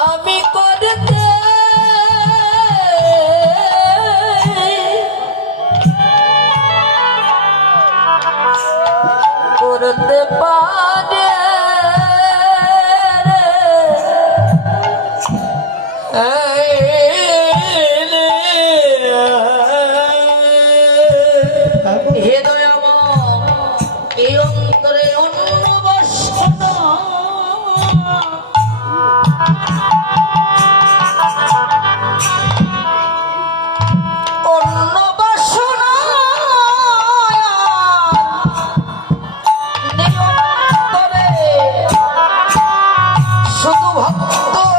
আমি করতে করতে পারে হে দয়া শুধু ভক্ত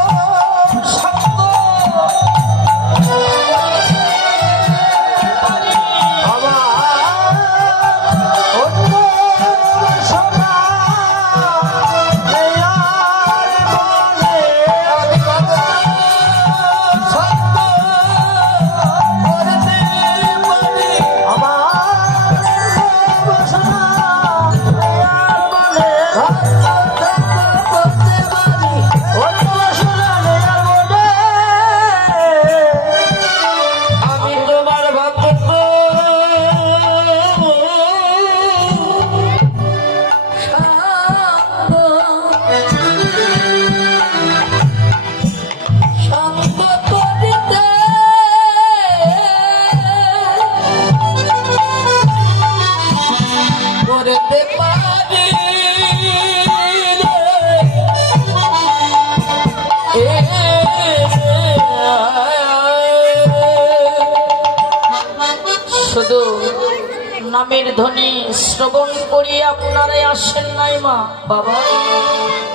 নামের ধ্বনি শ্রবণ করি আপনারাই আসেন নাই মা, বাবা।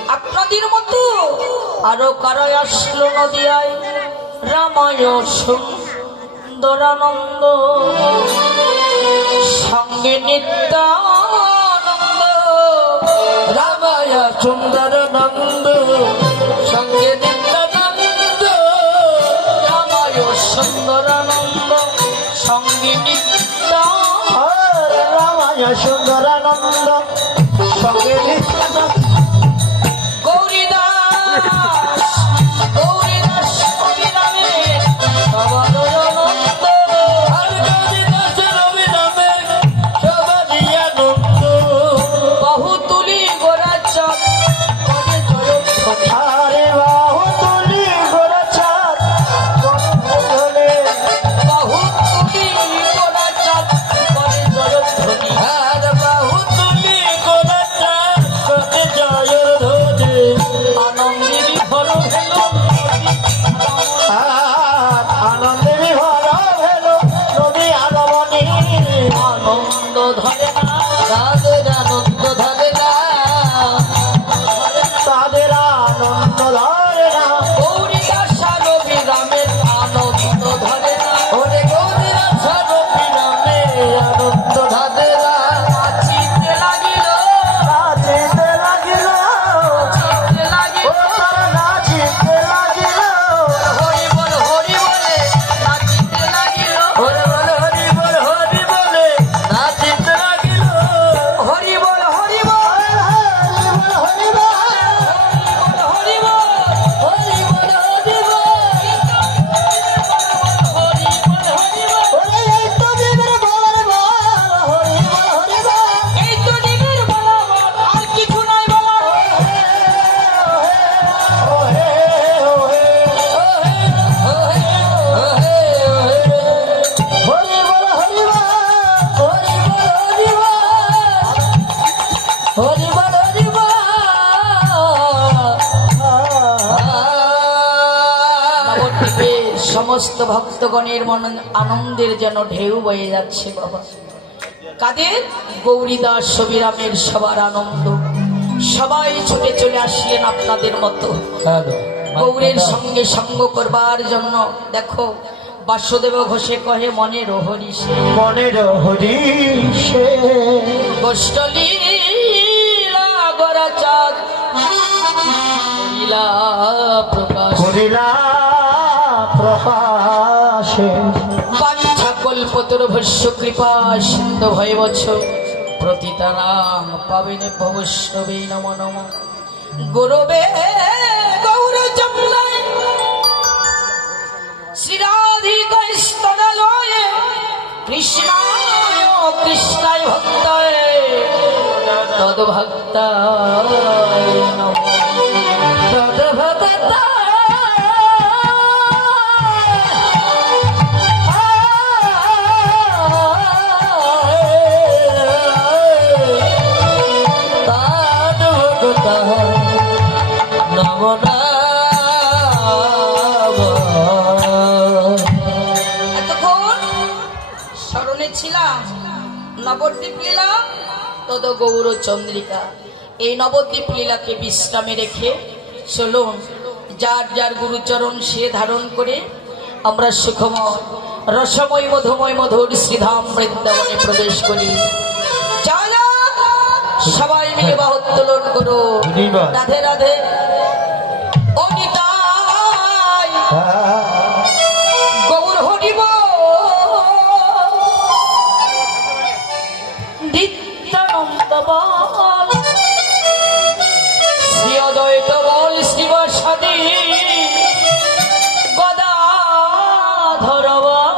আপনাদের মতো আরও কারও আসলো নদিয়ায়? রামায় সুন্দরানন্দ। সঙ্গে নিত্যানন্দ। রামায় সুন্দরানন্দ। সঙ্গে নিত্য সুন্দর আনন্দ সঙ্গে নিত্যানন্দ সমস্ত ভক্তগণের মন আনন্দের যেন ঢেউ বয়ে যাচ্ছে বাবা। কাদের? গৌরীদাস সবিরামের সবার আনন্দ। সবাই ছুটে চলে আসলেন আপনাদের মতো। হ্যাঁ, হ্যাঁ। গৌরের সঙ্গে সঙ্গ করবার জন্য দেখো বাসুদেব ঘোষে কহে মনে রহরি সে। মনে রহরি সে। কষ্টলি গরা লীলা প্রকাশ। দুর্ভস্য কৃপা, সিন্ধ ভয় বছ প্রতিতারাং পাবিনে ভবৈষ্ণবী নম নম। গৌরবে গৌর চম্লায় শ্রীরাধিকায় স্তনালয়ে, কৃষ্ণায় কৃষ্ণায় ভক্তায় তদ ভক্তায় নম। এতক্ষণ স্মরণে ছিলাম নবদ্বীপ লীলা তদ গৌর চন্দ্রিকা। এই নবদ্বীপ লীলাকে বিশ্রামে রেখে চলুন যার যার গুরুচরণ সে ধারণ করে আমরা সুখময় রসময় মধুময় মধুর শ্রীধাম বৃন্দাবনে প্রবেশ করি। সবাই মিলে বাহুত্তোলন করো। রাধে রাধে। বল। শ্রী অদ্বৈত বল শিবসাদী গদাধর বল।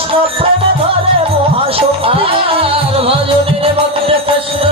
কৃষ্ণ প্রেমে ধরে মহাশক্তি। আর ভজনের মধ্যে শ্রেষ্ঠ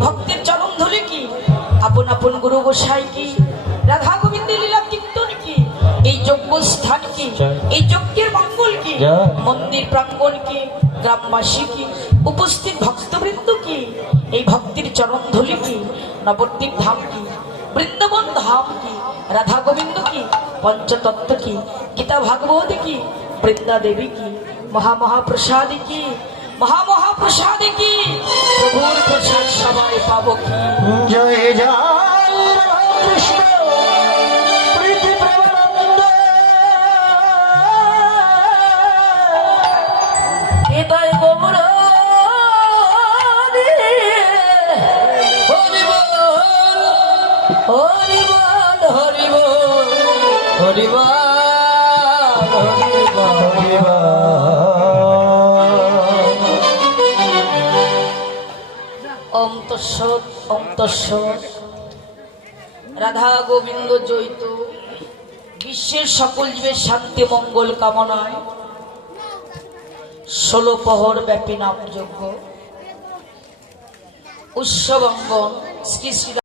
ভক্তের চরণ ধুলি কি? আপন আপন গুরু গোসাই কি? রাধা এই যজ্ঞ স্থান কি এই যজ্ঞের মঙ্গল কি? মন্দির প্রাঙ্গণ কি? গ্রামবাসী কি? উপস্থিত ভক্তবৃন্দ কি? এই ভক্তির চরণ ধুলি কি? নবদ্বীপ ধাম কি? বৃন্দাবন ধাম কি? রাধা গোবিন্দ কি? পঞ্চতত্ত্ব কি? গীতা ভাগবত কি? বৃন্দা দেবী কি? মহা মহাপ্রসাদ কি? মহা মহাপ্রসাদ কি? প্রভুর প্রসাদ সবাই পাবো কি? জয় জয়। রাধা গোবিন্দ জৈত বিশ্বের সকল জীবের শান্তি, মঙ্গল কামনায় ষোলো পহর ব্যাপী নামযজ্ঞ। উৎসবাঙ্গন শ্রী শ্রী